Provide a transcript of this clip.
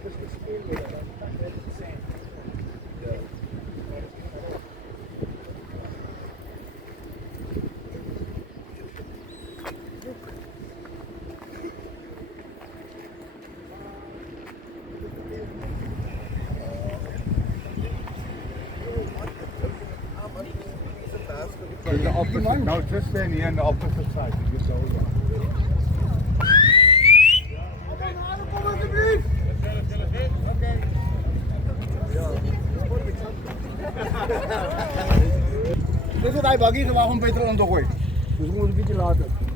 In the opposite, no, just stand here on the opposite side. You get over. Kasi tayo bagi sa mga kompetro ng Dokoy. Gusto mo sabihin lahat.